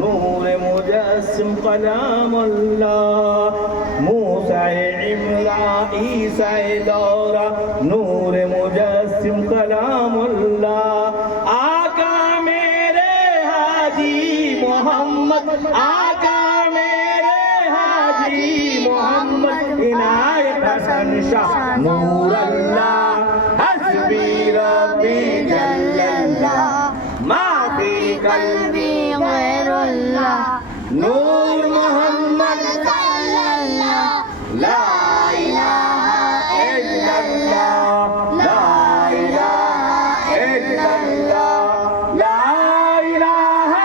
نور مجسم كلام الله موسى عمران عيسى دورا نور مجسم كلام الله آقا मेरे हाजी मोहम्मद आका मेरे हाजी मोहम्मद इनायत हसन शाह नूर अल्लाह हस्बी रब्बी जल्लल्लाह मा फी कल्बी गैरुल्लाह नूर मोहम्मद सल्लल्लाह ला इलाहा इल्लल्लाह ला इलाहा इल्लल्लाह ला इलाहा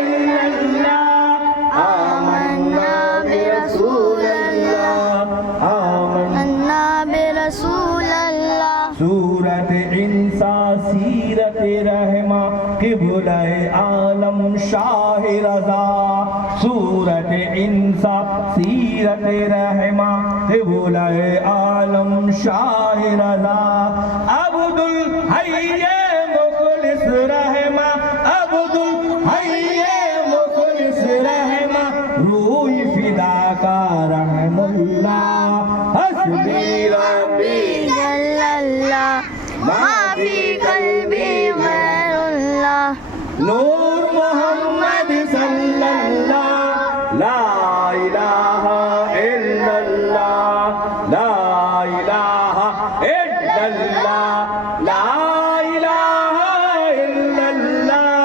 इल्लल्लाह आमन्ना बिरसूलिल्लाह आमन्ना बिरसूलिल्लाह सूरत इंसा सीरत रहमा किबुलाए आलम शाह रज़ा सूरत इंसा सीरत रहमा किबुलाए आलम शाह रज़ा अब्दुल हय्ये मुखलिस रहमा अब्दुल हय्ये मुखलिस रहमा रूह फिदा का रहमुल्लाह हस्बी रब्बी जल्लल्लाह मा फी कल्बी गैरुल्लाह नूर मोहम्मद सल्लल्लाह ला इलाहा इल्लल्लाह ला इलाहा इल्लल्लाह ला इलाहा इल्लल्लाह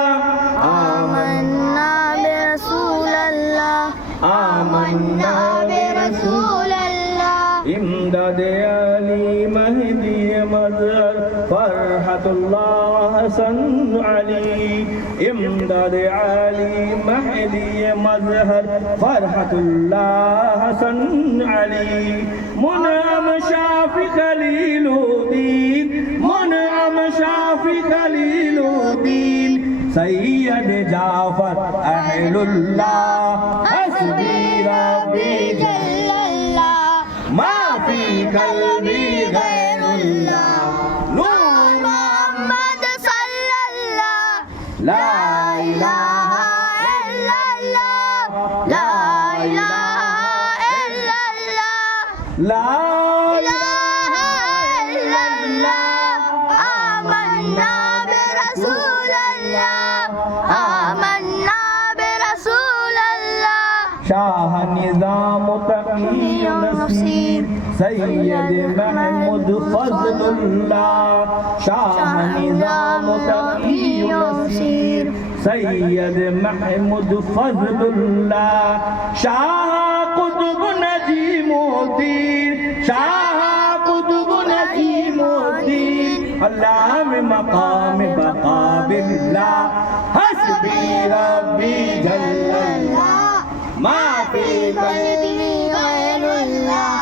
आमन्ना बिरसूलिल्लाह आमन्ना बिरसूलिल्लाह इमदाद अली महदी मज़हर फरहतुल्लाह हसन अली इमदाद अली महदी मज़हर फरहतुल्लाह हसन अली मुनअम शाफी खलीलुद्दीन मुनअम शाफी खलीलुद्दीन सैयद जाफर अहलुल्लाह हस्बी रब्बी जल्लल्लाह मा फी कल्बी गैरुल्लाह नूर मोहम्मद सल्लल्लाह ला इलाहा इल्लल्लाह ला इलाहा इल्लल्लाह ला इलाहा इल्लल्लाह आमन्ना बिरसूलिल्लाह आमन्ना बिरसूलिल्लाह शाह निज़ाम तक़ी नसीर सैयद महमूद फज़लुल्लाह शाह निज़ाम तक़ी नसीर सैयद महमूद फज़लुल्लाह शाह कुतुब नजीमुद्दीन शाह कुतुब नजीमुद्दीन अल्लाह में मकाम बका बिल्लाह हस्बी रब्बी जल्लल्लाह मा फी कल्बी गैरुल्लाह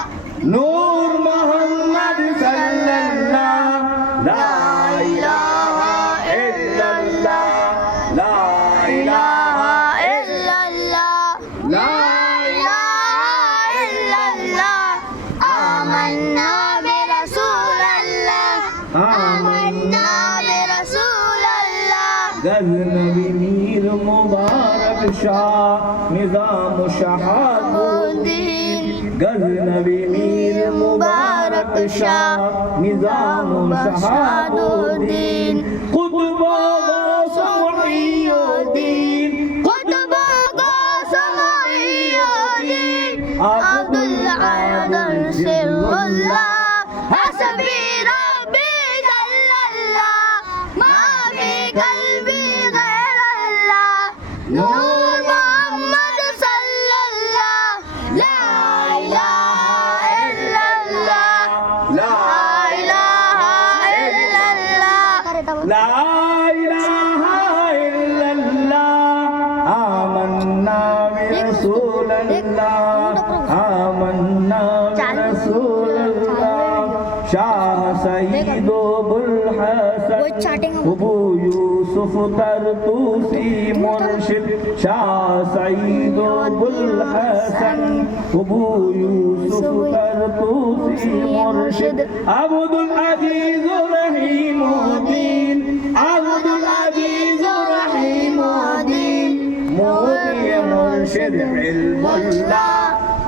नूर मोहम्मद सल्लल्लाह ला इलाहा इल्लल्लाह ला इलाहा इल्लल्लाह ला इलाहा इल्लल्लाह आमन्ना बिरसूलिल्लाह आमन्ना बिरसूलिल्लाह गज़नवी मीर मुबारक शाह निज़ाम शहाबुद्दीन गज़नवी मीर मुबारक शाह निज़ाम शहाबुद्दीन कुतुब गौस मुहियुद्दीन कुतुब गौस मुहियुद्दीन अब्दुल आदम सिरुल्लाह हस्बी रब्बी जल्लल्लाह मा फी कल्बी गैरुल्लाह नूर मोहम्मद सल्लल्लाह ला इलाहा इल्लल्लाह ला इलाहा इल्लल्लाह ला इलाहा इल्लल्लाह आमन्ना बिरसूलिल्लाह आमन्ना बिरसूलिल्लाह शाह सईद बुल हसन अबू यूसुफ तरतूसी मुर्शिद शाह सईद बुल हसन अबू यूसुफ तरतूसी मुर्शिद अब्दुल अजीज रहीमुद्दीन अब्दुल अजीज रहीमुद्दीन নূরি মুর্শিদ ইলমুল্লাহ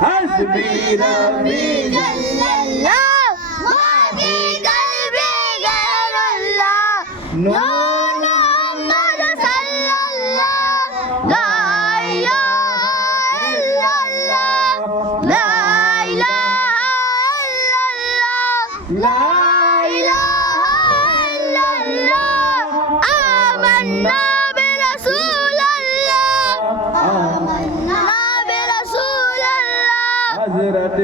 হাসবি রব্বি জাল্লাল্লাহ মা ফি কলবি গায়রুল্লাহ নূর মুহাম্মদ সাল্লাল্লাহ লা ইলাহা ইল্লাল্লাহ লা ইলাহা ইল্লাল্লাহ লা ইলাহা ইল্লাল্লাহ আমান্না বিরাসূলিল্লাহ আমান্না বিরাসূলিল্লাহ হযরত